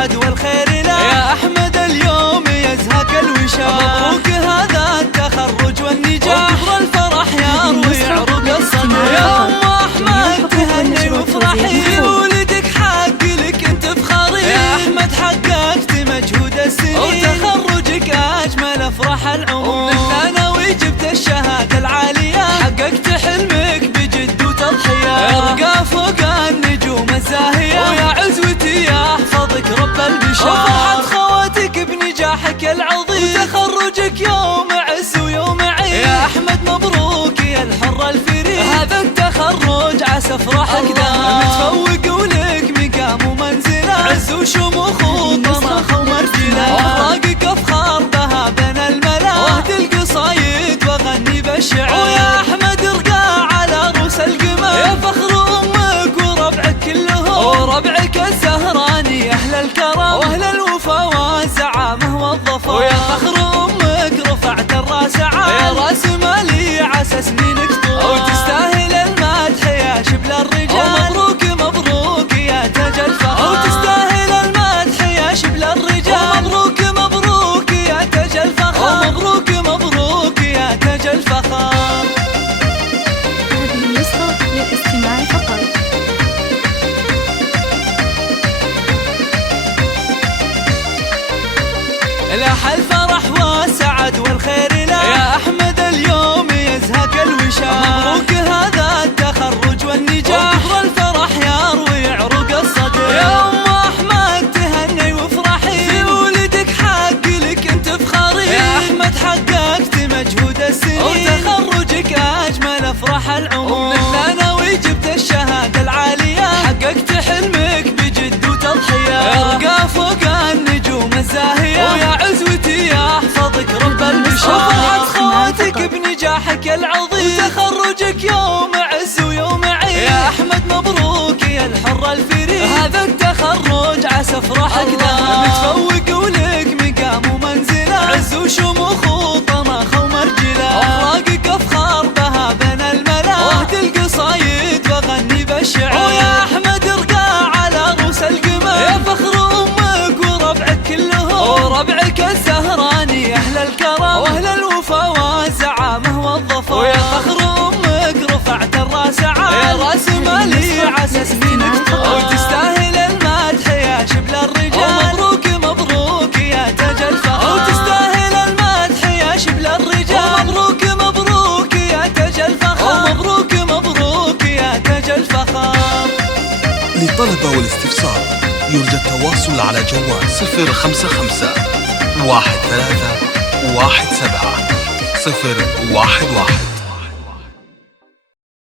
والسعد والخير له. يا أحمد اليوم يزهق الوشاح، مبروك هذا التخرج والنجاح، وكبر الفرح يروي عروق الصدر. يا أم أحمد تهني وافرحي، ولدك حق لك انت بخاري. يا أحمد حققت مجهود السنين، وتخرجك أجمل أفراح العمر. ثانوي جبت الشهادة العالية، حققت حلمك بجد وتضحية. ارقى فوق النجوم الزاهية، ويا عزوتي يحفظك رب البشار. وفرحة خواتك بنجاحك العظيم، وتخرجك يوم عز ويوم عيد. يا أحمد مبروك يا الحر الفريد، هذا التخرج عسى افراحك دام. متفوق ولك مقام ومنزله، عز وشموخ وطمخ ومرجله. أخلاقك أفخار بها بين الملا، واهدي القصايد وغني بالشعر. ويا أحمد ارقى على رؤوس القمم، يا فخر أمك وربعك كلهم، وربعك الزهراني أهل الكرم، وأهل الوفا والزعامة والظفر. ويا فخر أمك رفعت الراس عال، يا راس مالي عسى سنينك طول، وتستاهل المدح يا شبل الرجال. ومبروك مبروك يا تاج الفخر، وتستاهل المدح يا شبل الرجال. ومبروك مبروك يا تاج الفخر، ومبروك مبروك يا تاج الفخر. هذه النسخة للاستماع فقط. لاح الفرح والسعد والخير له. يا أحمد اليوم يزهق الوشاح، مبروك هذا التخرج والنجاح، وكبر الفرح يروي عروق الصدر. يا أم أحمد تهني وافرحي، في ولدك حق لك انت بخاري. يا أحمد حققت مجهود السنين، وتخرجك أجمل أفراح العمر. ثانوي جبت الشهادة العالية، حققت حلمك بجد وتضحية. ارقى فوق النجوم الزاهية، ويا عزوتي يحفظك رب البشار. وفرحة خواتك بنجاحك العظيم، وتخرجك يوم عز ويوم عيد. يا أحمد مبروك يا الحر الفريد، هذا التخرج عسى افراحك دام. متفوق ولك مقام ومنزله، عز وشموخ وطمخ ومرجله. أخلاقك أفخار بها بين الملا، واهدي القصايد وغني بالشعر. ويا أحمد ارقى على رؤوس القمم، يا فخر أمك وربعك كلهم، وربعك الزهراني أهل الكرم، وأهل الوفا والزعامة والظفر. ويا فخر أمك رفعت الراس عال، يا راس مالي عسى سنينك طول، وتستاهل المدح يا شبل الرجال. ومبروك مبروك يا تاج الفخر، وتستاهل المدح يا شبل الرجال. ومبروك مبروك يا تاج الفخر، ومبروك مبروك يا تاج الفخر. للطلبة والاستفسار يرجى التواصل على جوال 055 13 17 011.